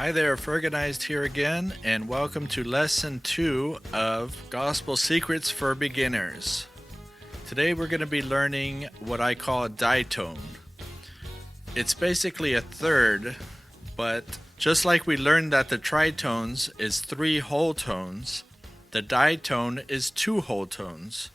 Hi there, Ferganized here again, and welcome to Lesson 2 of Gospel Secrets for Beginners. Today we're going to be learning what I call a ditone. It's basically a third, but just like we learned that the tritones is 3 whole tones, the ditone is 2 whole tones.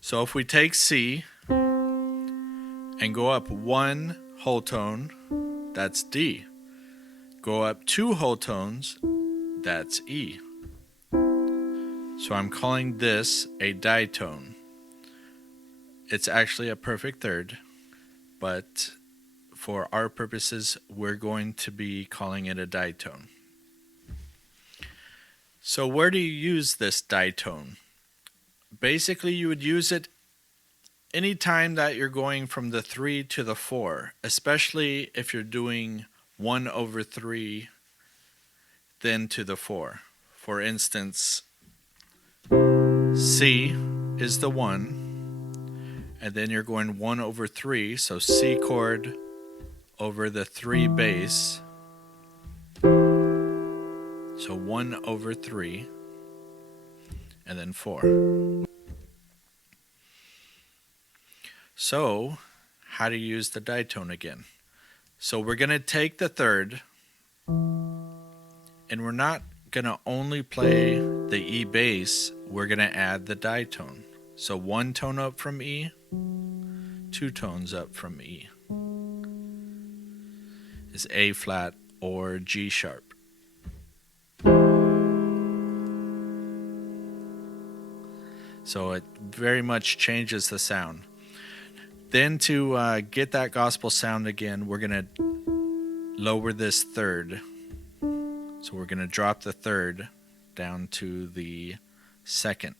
So if we take C and go up 1 whole tone, that's D. Go up 2 whole tones, that's E. So I'm calling this a ditone. It's actually a perfect third, but for our purposes, we're going to be calling it a ditone. So where do you use this ditone? Basically, you would use it anytime that you're going from the 3 to the 4, especially if you're doing 1 over 3, then to the 4. For instance, C is the 1, and then you're going 1 over 3, so C chord over the 3 bass, so 1 over 3, and then 4. So, how to use the ditone again? So we're going to take the third, and we're not going to only play the E bass, we're going to add the ditone. So 1 tone up from E, 2 tones up from E is A flat or G sharp. So it very much changes the sound. Then to get that gospel sound again, we're going to lower this third. So we're going to drop the third down to the second,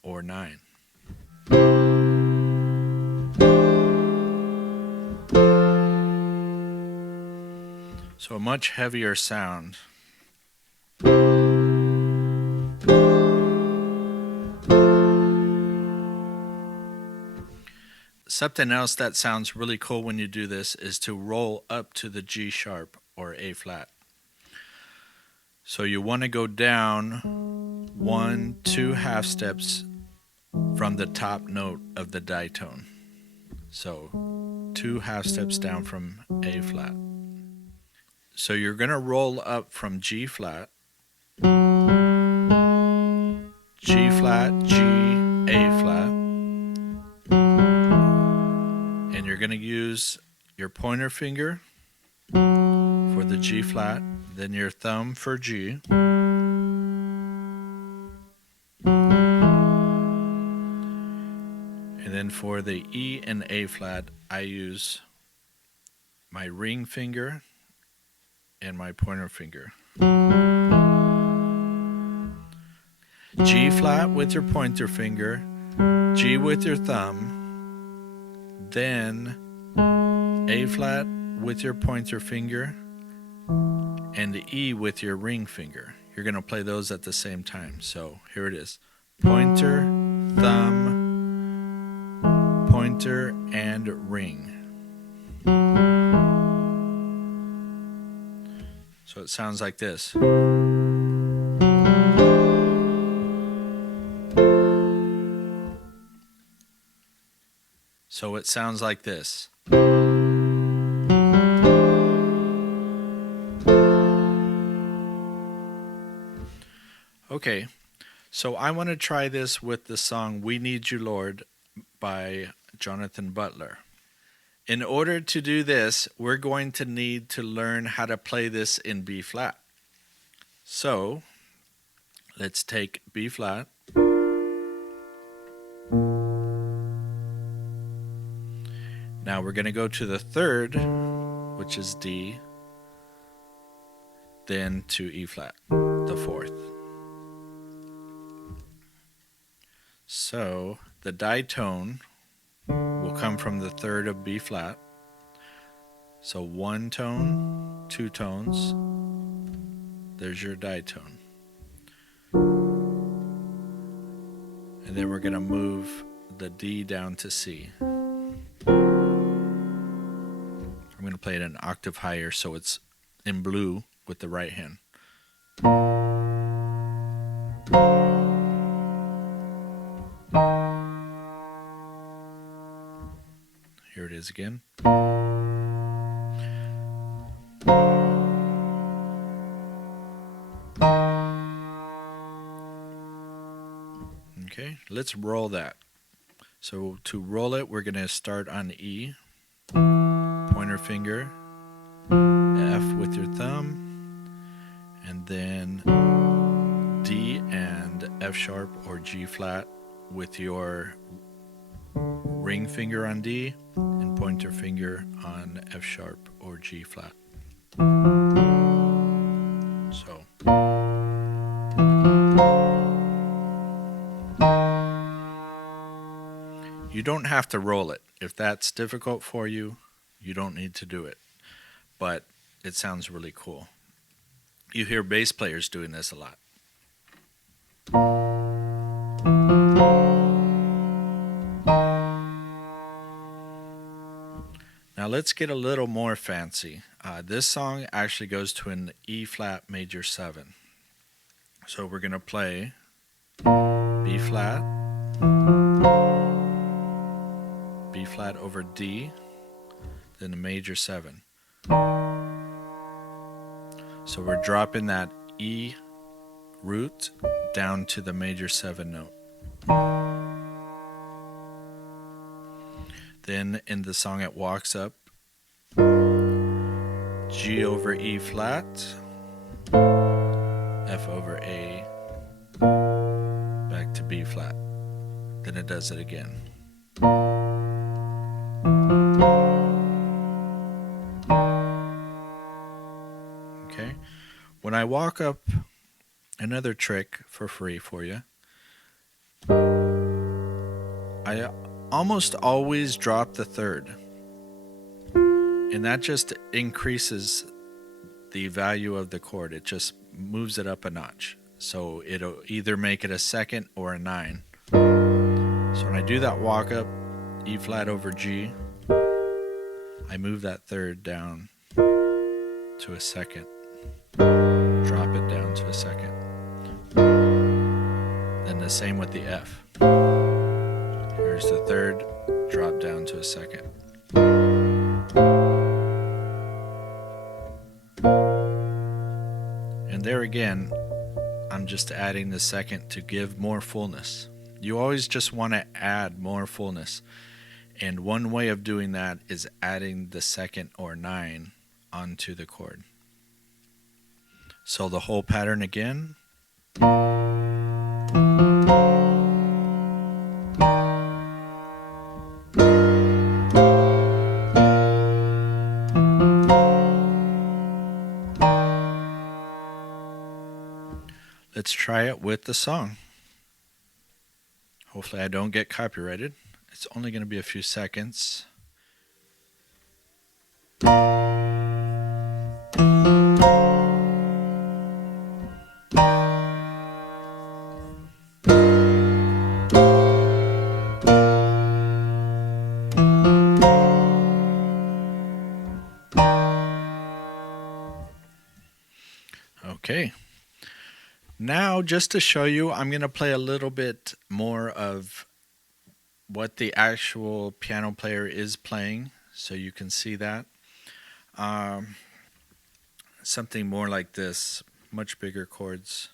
or 9. So a much heavier sound. Something else that sounds really cool when you do this is to roll up to the G sharp or A flat. So you want to go down 1, 2 half steps from the top note of the ditone. So 2 half steps down from A flat. So you're going to roll up from G flat, G flat, G, A flat. And you're going to use your pointer finger for the G flat, then your thumb for G, and then for the E and A flat, I use my ring finger and my pointer finger. G flat with your pointer finger, G with your thumb, then A flat with your pointer finger, and the E with your ring finger. You're going to play those at the same time. So here it is. Pointer, thumb, pointer, and ring. So it sounds like this. So it sounds like this. Okay, so I want to try this with the song We Need You, Lord by Jonathan Butler. In order to do this, we're going to need to learn how to play this in B flat. So, let's take B flat. Now we're going to go to the third, which is D, then to E flat, the fourth. So the ditone will come from the third of B flat. So 1 tone, 2 tones, there's your ditone. And then we're going to move the D down to C. I'm going to play it an octave higher so it's in blue with the right hand. Here it is again. Okay, let's roll that. So to roll it, we're going to start on E, pointer finger, F with your thumb, and then D and F sharp or G flat with your ring finger on D and pointer finger on F sharp or G flat. So you don't have to roll it. If that's difficult for you, you don't need to do it. But it sounds really cool. You hear bass players doing this a lot. Now let's get a little more fancy. This song actually goes to an E flat major 7. So we're going to play B flat over D, then a major 7. So we're dropping that E root down to the major 7 note. Then in the song it walks up G over E flat, F over A, back to B flat. Then it does it again. Okay. When I walk up, another trick for free for you, I almost always drop the third. And that just increases the value of the chord. It just moves it up a notch. So it'll either make it a second or a 9. So when I do that walk up, E flat over G, I move that third down to a second. Drop it down to a second. Then the same with the F. Here's the third, drop down to a second. And there again, I'm just adding the second to give more fullness. You always just want to add more fullness. And one way of doing that is adding the second or 9 onto the chord. So the whole pattern again. Let's try it with the song. Hopefully I don't get copyrighted. It's only going to be a few seconds. Okay. Now, just to show you, I'm going to play a little bit more of what the actual piano player is playing, so you can see that. Something more like this, much bigger chords.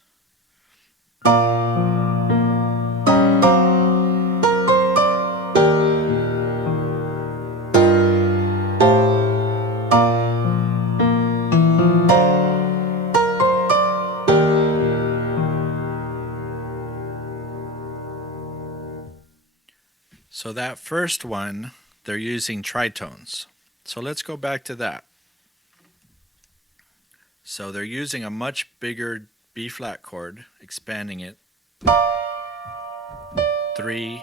So that first one, they're using tritones. So let's go back to that. So they're using a much bigger B flat chord, expanding it. 3,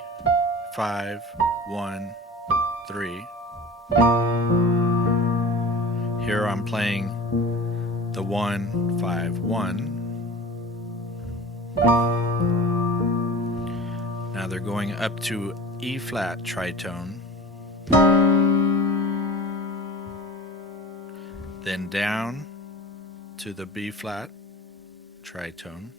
5, 1, 3. Here I'm playing the 1, 5, 1. Now they're going up to E flat tritone, then down to the B flat tritone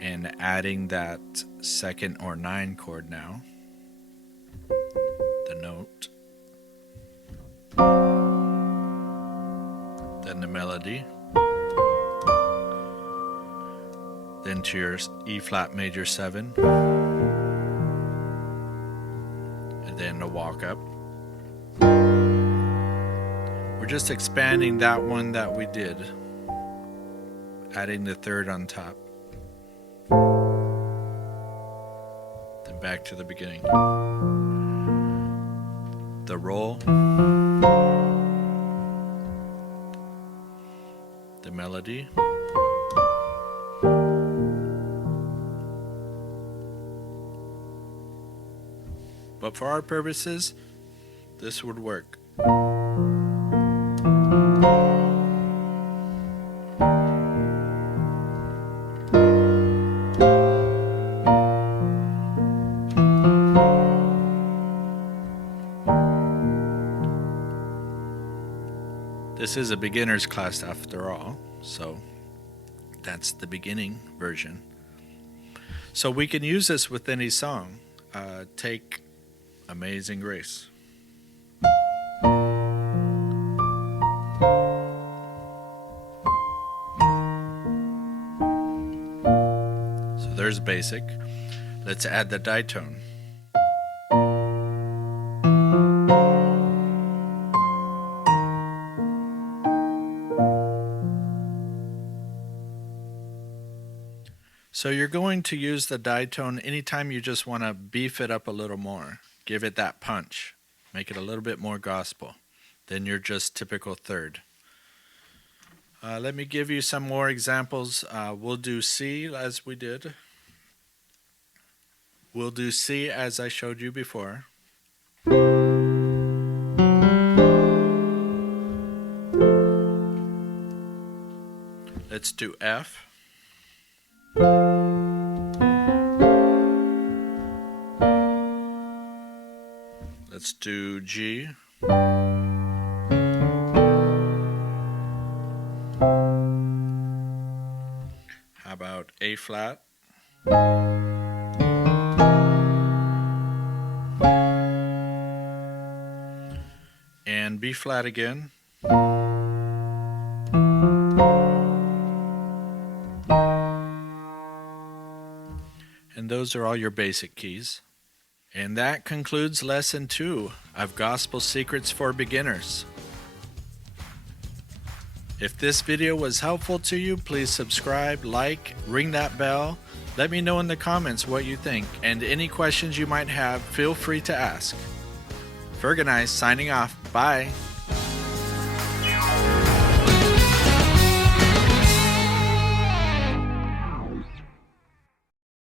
and adding that second or 9 chord now, the note, then the melody, then to your E flat major 7, and then the walk up. We're just expanding that one that we did, adding the third on top, then back to the beginning. The roll, the melody, but for our purposes, this would work. This is a beginner's class after all, so that's the beginning version. So we can use this with any song. Take Amazing Grace. So there's basic. Let's add the ditone. So you're going to use the ditone anytime you just want to beef it up a little more. Give it that punch. Make it a little bit more gospel than your just typical third. Let me give you some more examples. We'll do C as we did. We'll do C as I showed you before. Let's do F. Let's do G. How about A flat? And B flat again. And those are all your basic keys. And that concludes lesson 2 of Gospel Secrets for Beginners. If this video was helpful to you, please subscribe, like, ring that bell. Let me know in the comments what you think, and any questions you might have, feel free to ask. Ferganize signing off. Bye.